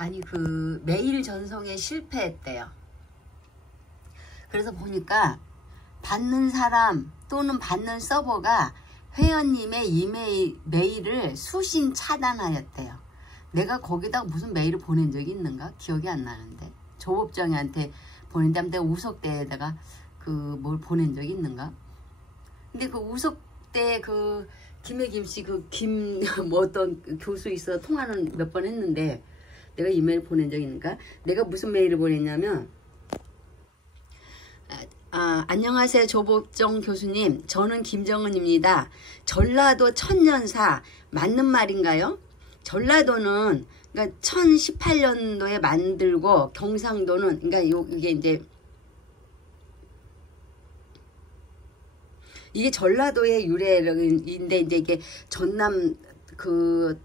아니 그 메일 전송에 실패했대요. 그래서 보니까 받는 사람 또는 받는 서버가 회원님의 메일을 수신 차단하였대요. 내가 거기다가 무슨 메일을 보낸 적이 있는가? 기억이 안 나는데. 조법정이한테 보낸다면 내가 우석대에다가 그 뭘 보낸 적이 있는가? 근데 그 우석대 그 김혜김씨 그 뭐 어떤 교수 있어 통화는 몇 번 했는데 내가 이메일 보낸 적이 있는가? 내가 무슨 메일을 보냈냐면 안녕하세요 조법정 교수님, 저는 김정은입니다. 전라도 천년사 맞는 말인가요? 전라도는 그러니까 1018년도에 만들고 경상도는 그러니까 이게 이제 이게 전라도의 유래인데 이제 이게 전남 그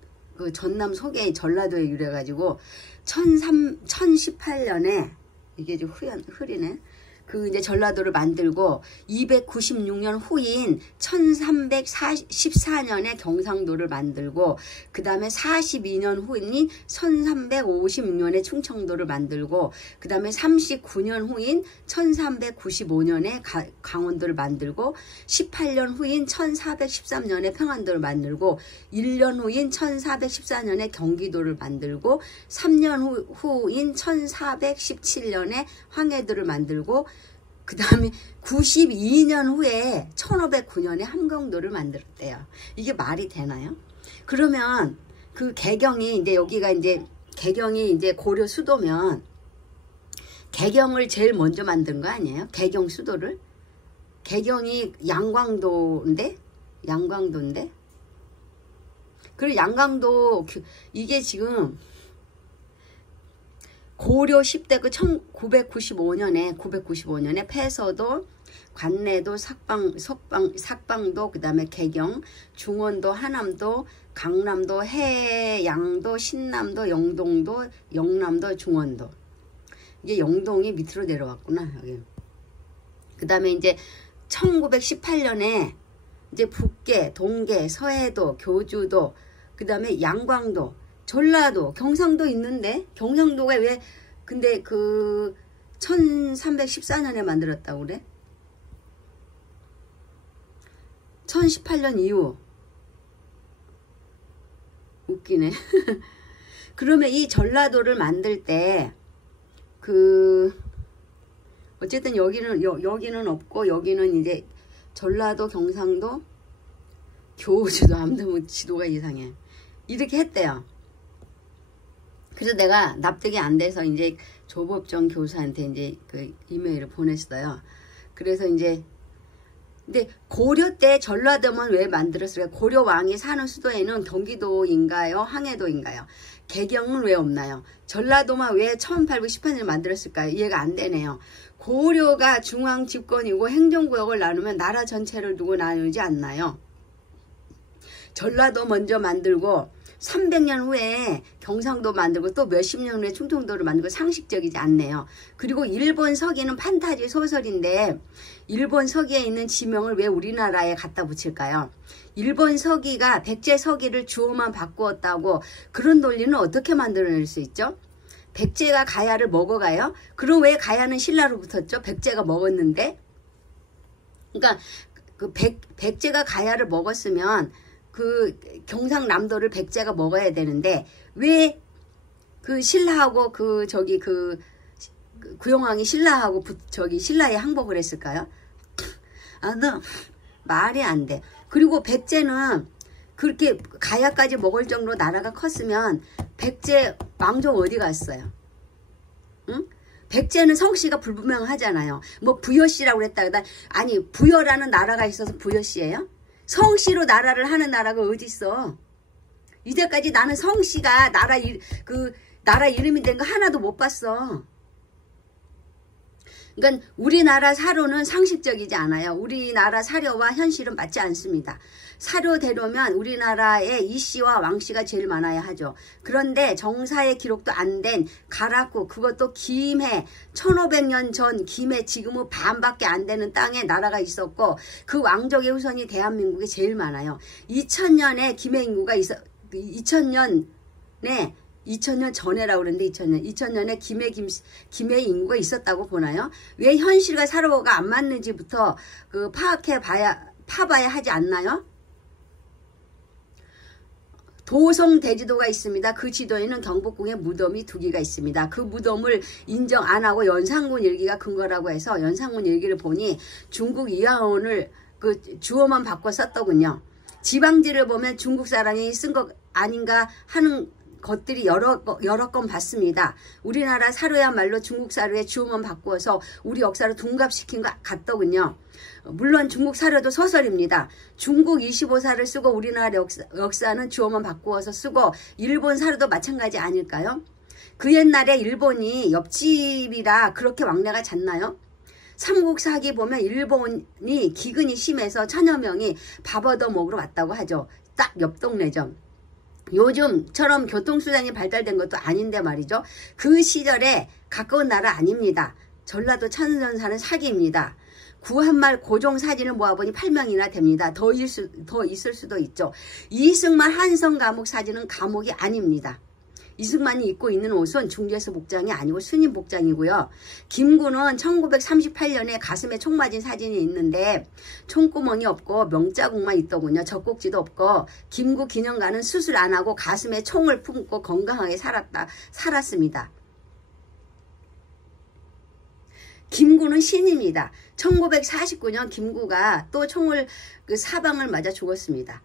전남 속에 전라도에 유래 가지고 1018년에 이게 좀 흐리네. 그 이제 전라도를 만들고 296년 후인 1314년에 경상도를 만들고 그 다음에 42년 후인 1356년에 충청도를 만들고 그 다음에 39년 후인 1395년에 강원도를 만들고 18년 후인 1413년에 평안도를 만들고 1년 후인 1414년에 경기도를 만들고 3년 후인 1417년에 황해도를 만들고 그 다음에 92년 후에 1509년에 함경도를 만들었대요. 이게 말이 되나요? 그러면 그 개경이 이제 여기가 이제 개경이 이제 고려 수도면 개경을 제일 먼저 만든 거 아니에요? 개경 수도를? 개경이 양광도인데? 그리고 양광도 이게 지금 고려 10대 그 1995년에 폐서도, 관내도, 삭방도, 그 다음에 개경, 중원도, 하남도, 강남도, 해양도, 신남도, 영동도, 영남도, 중원도. 이게 영동이 밑으로 내려왔구나. 여기. 그 다음에 이제 1918년에 이제 북계, 동계, 서해도, 교주도, 그 다음에 양광도, 전라도, 경상도 있는데 경상도가 왜 근데 그 1314년에 만들었다고 그래? 1018년 이후. 웃기네. 그러면 이 전라도를 만들 때 그 어쨌든 여기는 없고 여기는 이제 전라도, 경상도, 교주도 아무튼 지도가 이상해. 이렇게 했대요. 그래서 내가 납득이 안 돼서 이제 조법정 교수한테 이제 그 이메일을 보냈어요. 그래서 이제 근데 고려 때 전라도만 왜 만들었을까요? 고려 왕이 사는 수도에는 경기도인가요? 황해도인가요? 개경은 왜 없나요? 전라도만 왜 1818년에 만들었을까요? 이해가 안 되네요. 고려가 중앙 집권이고 행정구역을 나누면 나라 전체를 두고 나누지 않나요? 전라도 먼저 만들고 300년 후에 경상도 만들고 또 몇십 년 후에 충청도를 만들고 상식적이지 않네요. 그리고 일본 서기는 판타지 소설인데 일본 서기에 있는 지명을 왜 우리나라에 갖다 붙일까요? 일본 서기가 백제 서기를 주어만 바꾸었다고 그런 논리는 어떻게 만들어낼 수 있죠? 백제가 가야를 먹어가요? 그럼 왜 가야는 신라로 붙었죠? 백제가 먹었는데? 그러니까 그 백제가 가야를 먹었으면 그 경상남도를 백제가 먹어야 되는데 왜 그 신라하고 그 저기 그 구영왕이 신라하고 저기 신라에 항복을 했을까요? 너 말이 안 돼. 그리고 백제는 그렇게 가야까지 먹을 정도로 나라가 컸으면 백제 왕족 어디 갔어요? 응? 백제는 성씨가 불분명하잖아요. 뭐 부여씨라고 그랬다가 아니 부여라는 나라가 있어서 부여씨예요? 성씨로 나라를 하는 나라가 어디 있어? 이제까지 나는 성씨가 나라 이름이 된 거 하나도 못 봤어. 그러니까 우리나라 사료는 상식적이지 않아요. 우리나라 사료와 현실은 맞지 않습니다. 사료대로면 우리나라에 이씨와 왕씨가 제일 많아야 하죠. 그런데 정사의 기록도 안 된 가락구, 그것도 김해 1500년 전 김해 지금은 반밖에 안 되는 땅에 나라가 있었고 그 왕족의 후손이 대한민국에 제일 많아요. 2000년에 김해 인구가 2000년에 2000년 전에라고 그러는데 2000년에 김해 인구가 있었다고 보나요? 왜 현실과 사료가 안 맞는지부터 그 파봐야 하지 않나요? 도성 대지도가 있습니다. 그 지도에는 경복궁에 무덤이 2개가 있습니다. 그 무덤을 인정 안 하고 연산군 일기가 근거라고 해서 연산군 일기를 보니 중국 이황원을 그 주어만 바꿔 썼더군요. 지방지를 보면 중국 사람이 쓴 것 아닌가 하는 것들이 여러 건 봤습니다. 우리나라 사료야말로 중국 사료에 주어만 바꾸어서 우리 역사로 둔갑시킨 것 같더군요. 물론 중국 사료도 소설입니다. 중국 25사를 쓰고 우리나라 역사는 주어만 바꾸어서 쓰고 일본 사료도 마찬가지 아닐까요? 그 옛날에 일본이 옆집이라 그렇게 왕래가 잦나요? 삼국사기 보면 일본이 기근이 심해서 1000여 명이 밥 얻어 먹으러 왔다고 하죠. 딱 옆 동네죠. 요즘처럼 교통수단이 발달된 것도 아닌데 말이죠. 그 시절에 가까운 나라 아닙니다. 전라도 천연사는 사기입니다. 구한말 고종 사진을 모아보니 8명이나 됩니다. 더 있을 수도 있죠. 이승만 한성 감옥 사진은 감옥이 아닙니다. 이승만이 입고 있는 옷은 중개수 복장이 아니고 스님 복장이고요. 김구는 1938년에 가슴에 총 맞은 사진이 있는데 총구멍이 없고 명자국만 있더군요. 젖꼭지도 없고 김구 기념관은 수술 안 하고 가슴에 총을 품고 건강하게 살았습니다. 김구는 신입니다. 1949년 김구가 또 총을 사방을 맞아 죽었습니다.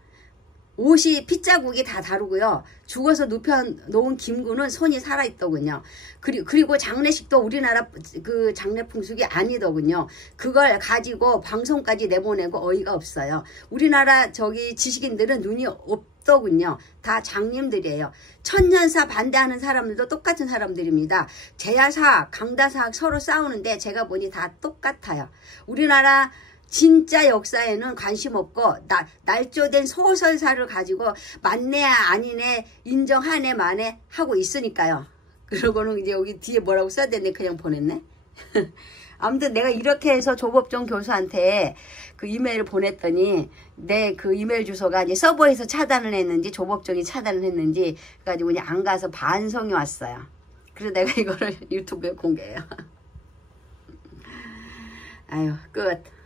옷이 핏자국이 다 다르고요. 죽어서 눕혀놓은 김구는 손이 살아있더군요. 그리고 장례식도 우리나라 그 장례 풍습이 아니더군요. 그걸 가지고 방송까지 내보내고 어이가 없어요. 우리나라 지식인들은 눈이 없더군요. 다 장님들이에요. 천년사 반대하는 사람들도 똑같은 사람들입니다. 제야사학, 강다사학 서로 싸우는데 제가 보니 다 똑같아요. 우리나라 진짜 역사에는 관심 없고 날조된 소설사를 가지고 맞네 아니네 인정하네 마네 하고 있으니까요. 그러고는 이제 여기 뒤에 뭐라고 써야 되네 그냥 보냈네. 아무튼 내가 이렇게 해서 조법종 교수한테 그 이메일을 보냈더니 내 그 이메일 주소가 이제 서버에서 차단을 했는지 조법종이 차단을 했는지 그래가지고 그냥 안 가서 반송이 왔어요. 그래서 내가 이거를 유튜브에 공개해요. 아유 끝.